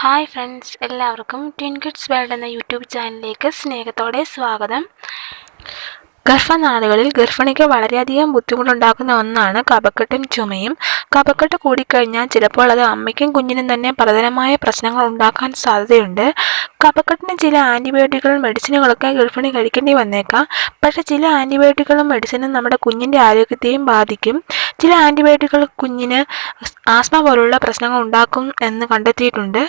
Hi friends, എല്ലാവർക്കും twin kids world എന്ന YouTube ചാനലിലേക്ക് സ്നേഹത്തോടെ സ്വാഗതം. ഗർഭനാളുകളിൽ ഗർഭിണിക്ക് വളരെയധികം ബുദ്ധിമുട്ടുണ്ടാക്കുന്ന ഒന്നാണ് കഫക്കെട്ടും ചുമയും. കഫക്കെട്ട് കൂടിക്കഴിഞ്ഞാൽ ചിലപ്പോൾ അത് അമ്മയ്ക്കും കുഞ്ഞിനും തന്നെ പലതരമായ പ്രശ്നങ്ങൾ ഉണ്ടാക്കാൻ സാധ്യതയുണ്ട്. കഫക്കെട്ടിന് ചില ആൻറ്റിബയോട്ടിക്കുകളും മെഡിസിനുകളൊക്കെ ഗർഭിണി കഴിക്കേണ്ടി വന്നേക്കാം. പക്ഷേ ചില ആൻറ്റിബയോട്ടിക്കുകളും മെഡിസിനും നമ്മുടെ കുഞ്ഞിൻ്റെ ആരോഗ്യത്തെയും ബാധിക്കും. ചില ആൻറ്റിബയോട്ടിക്കുകൾ കുഞ്ഞിന് ആസ്മ പോലുള്ള പ്രശ്നങ്ങൾ ഉണ്ടാക്കും എന്ന് കണ്ടെത്തിയിട്ടുണ്ട്.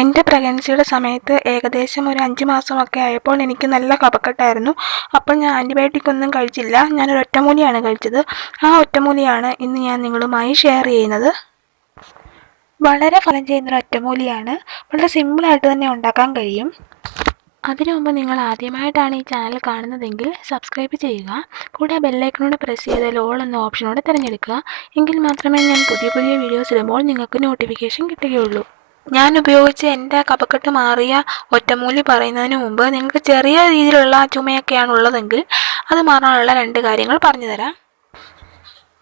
എൻ്റെ പ്രഗ്നൻസിയുടെ സമയത്ത് ഏകദേശം ഒരു 5 മാസമൊക്കെ ആയപ്പോൾ എനിക്ക് നല്ല കഫക്കെട്ടായിരുന്നു. അപ്പോൾ ഞാൻ ആൻറ്റിബയോട്ടിക് ഒന്നും കഴിച്ചില്ല. ഞാനൊരു ഒറ്റമൂലിയാണ് കഴിച്ചത്. ആ ഒറ്റമൂലിയാണ് ഇന്ന് ഞാൻ നിങ്ങളുമായി ഷെയർ ചെയ്യുന്നത്. വളരെ ഫലം ചെയ്യുന്നൊരു ഒറ്റമൂലിയാണ്. വളരെ സിമ്പിളായിട്ട് തന്നെ ഉണ്ടാക്കാൻ കഴിയും. അതിനു മുമ്പ് നിങ്ങൾ ആദ്യമായിട്ടാണ് ഈ ചാനൽ കാണുന്നതെങ്കിൽ സബ്സ്ക്രൈബ് ചെയ്യുക. കൂടെ ബെല്ലൈക്കണോട് പ്രസ് ചെയ്താൽ ഓൾ എന്ന ഓപ്ഷനോട് തിരഞ്ഞെടുക്കുക. എങ്കിൽ മാത്രമേ ഞാൻ പുതിയ വീഡിയോസ് ഇടുമ്പോൾ നിങ്ങൾക്ക് നോട്ടിഫിക്കേഷൻ കിട്ടുകയുള്ളൂ. ഞാൻ ഉപയോഗിച്ച എൻ്റെ കഫക്കെട്ട് മാറിയ ഒറ്റമൂലി പറയുന്നതിന് മുമ്പ് നിങ്ങൾക്ക് ചെറിയ രീതിയിലുള്ള ചുമയൊക്കെയാണ് ഉള്ളതെങ്കിൽ അത് മാറാനുള്ള 2 കാര്യങ്ങൾ പറഞ്ഞു തരാം.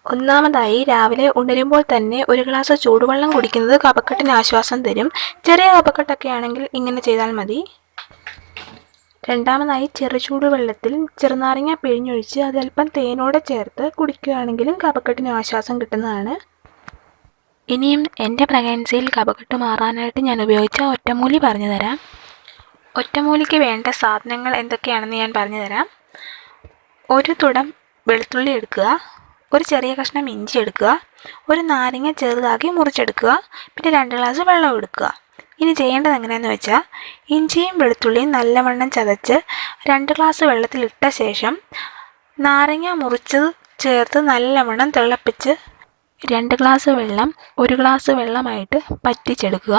ഒന്നാമതായി, രാവിലെ ഉണരുമ്പോൾ തന്നെ ഒരു ഗ്ലാസ് ചൂടുവെള്ളം കുടിക്കുന്നത് കഫക്കെട്ടിന് ആശ്വാസം തരും. ചെറിയ കഫക്കെട്ടൊക്കെ ആണെങ്കിൽ ഇങ്ങനെ ചെയ്താൽ മതി. രണ്ടാമതായി, ചൂടുവെള്ളത്തിൽ ചെറുനാരങ്ങ പിഴിഞ്ഞൊഴിച്ച് അതല്പം തേനോടെ ചേർത്ത് കുടിക്കുകയാണെങ്കിലും കഫക്കെട്ടിന് ആശ്വാസം കിട്ടുന്നതാണ്. ഇനിയും എൻ്റെ പ്രഗ്നൻസിയിൽ കഫക്കെട്ട് മാറാനായിട്ട് ഞാൻ ഉപയോഗിച്ച ഒറ്റമൂലി പറഞ്ഞു തരാം. ഒറ്റമൂലിക്ക് വേണ്ട സാധനങ്ങൾ എന്തൊക്കെയാണെന്ന് ഞാൻ പറഞ്ഞു തരാം. ഒരു തുടം വെളുത്തുള്ളി എടുക്കുക, ഒരു ചെറിയ കഷ്ണം ഇഞ്ചി എടുക്കുക, ഒരു നാരങ്ങ ചെറുതാക്കി മുറിച്ചെടുക്കുക, പിന്നെ 2 ഗ്ലാസ് വെള്ളം എടുക്കുക. ഇനി ചെയ്യേണ്ടത് എങ്ങനെയാണെന്ന് വെച്ചാൽ, ഇഞ്ചിയും വെളുത്തുള്ളിയും നല്ലവണ്ണം ചതച്ച് 2 ഗ്ലാസ് വെള്ളത്തിലിട്ട ശേഷം നാരങ്ങ മുറിച്ചത് ചേർത്ത് നല്ലവണ്ണം തിളപ്പിച്ച് 2 ഗ്ലാസ് വെള്ളം 1 ഗ്ലാസ് വെള്ളമായിട്ട് പറ്റിച്ചെടുക്കുക.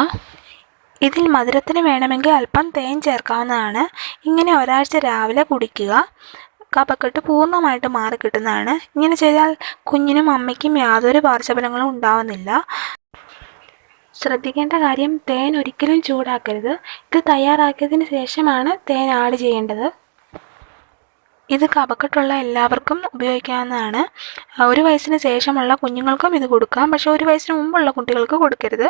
ഇതിൽ മധുരത്തിന് വേണമെങ്കിൽ അല്പം തേൻ ചേർക്കാവുന്നതാണ്. ഇങ്ങനെ ഒരാഴ്ച രാവിലെ കുടിക്കുക. കഫക്കെട്ട് പൂർണ്ണമായിട്ട് മാറിക്കിട്ടുന്നതാണ്. ഇങ്ങനെ ചെയ്താൽ കുഞ്ഞിനും അമ്മയ്ക്കും യാതൊരു പാർശ്വഫലങ്ങളും ഉണ്ടാവുന്നില്ല. ശ്രദ്ധിക്കേണ്ട കാര്യം, തേൻ ഒരിക്കലും ചൂടാക്കരുത്. ഇത് തയ്യാറാക്കിയതിന് ശേഷമാണ് തേൻ ആഡ് ചെയ്യേണ്ടത്. ഇത് കഫക്കെട്ടുള്ള എല്ലാവർക്കും ഉപയോഗിക്കാവുന്നതാണ്. 1 വയസ്സിന് ശേഷമുള്ള കുഞ്ഞുങ്ങൾക്കും ഇത് കൊടുക്കാം. പക്ഷേ 1 വയസ്സിന് മുമ്പുള്ള കുട്ടികൾക്ക് കൊടുക്കരുത്.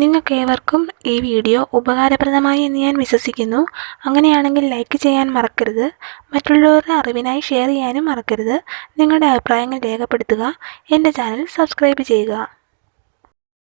നിങ്ങൾക്കേവർക്കും ഈ വീഡിയോ ഉപകാരപ്രദമായി എന്ന് ഞാൻ വിശ്വസിക്കുന്നു. അങ്ങനെയാണെങ്കിൽ ലൈക്ക് ചെയ്യാൻ മറക്കരുത്. മറ്റുള്ളവരുടെ അറിവിനായി ഷെയർ ചെയ്യാനും മറക്കരുത്. നിങ്ങളുടെ അഭിപ്രായങ്ങൾ രേഖപ്പെടുത്തുക. എൻ്റെ ചാനൽ സബ്സ്ക്രൈബ് ചെയ്യുക.